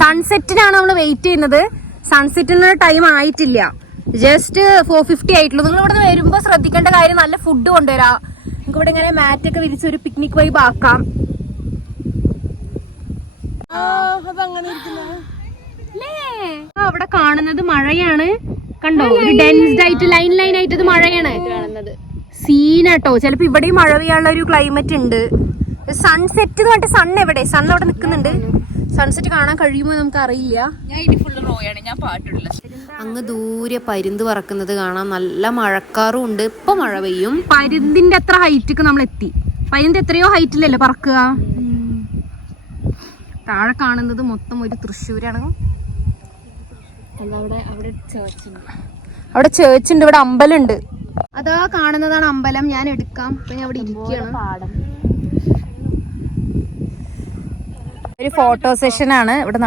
സൺസെറ്റിനാണ് നമ്മൾ വെയിറ്റ് ചെയ്യുന്നത്. സൺസെറ്റിന് ടൈം ആയിട്ടില്ല, ജസ്റ്റ് 4:50 ആയിട്ടുള്ളൂ. നിങ്ങൾ ഇവിടെ നിന്ന് വരുമ്പോ ശ്രദ്ധിക്കേണ്ട കാര്യം, നല്ല ഫുഡ് കൊണ്ടുവരാം. നിങ്ങൾക്ക് ഇവിടെ ഇങ്ങനെ മാറ്റൊക്കെ വിരിച്ച് ഒരു പിക്നിക് വൈബ് ആക്കാം. അവിടെ കാണുന്നത് മഴയാണ്, കണ്ടോ? ഒരു ഡെൻസ്ഡ് ആയിട്ട് ലൈൻ ആയിട്ട് ഇത് മഴയാണ് കാണുന്നത്. സീനാട്ടോ. ചിലപ്പോ ഇവിടെയും മഴ പെയ്യാനുള്ള ഒരു ക്ലൈമറ്റ് ഉണ്ട്. സൺസെറ്റ് എന്ന് പറഞ്ഞിട്ട് സൺ എവിടെ? സൺ അവിടെ നിൽക്കുന്നുണ്ട്. സൺസെറ്റ് കാണാൻ കഴിയുമോ നമുക്ക് അറിയില്ല. അങ്ങ് ദൂരെ പരുന്ത് പറക്കുന്നത് കാണാം. നല്ല മഴക്കാറും ഉണ്ട്. ഇപ്പൊ മഴ പെയ്യും. പരുന്തിന്റെ അത്ര ഹൈറ്റ് നമ്മൾ എത്തി. പരുന്ത് എത്രയോ ഹൈറ്റിലല്ലേ പറക്കുക. താഴെ കാണുന്നത് മൊത്തം ഒരു തൃശ്ശൂരാണ്. അവിടെ ചേർച്ച് ഉണ്ട്, ഇവിടെ അമ്പലമുണ്ട്. അതാ കാണുന്നതാണ് അമ്പലം. ഞാൻ എടുക്കാം. ഞാൻ അവിടെ ഇരിക്കുകയാണ്. ഒരു ഫോട്ടോ സെഷൻ ആണ് ഇവിടെ.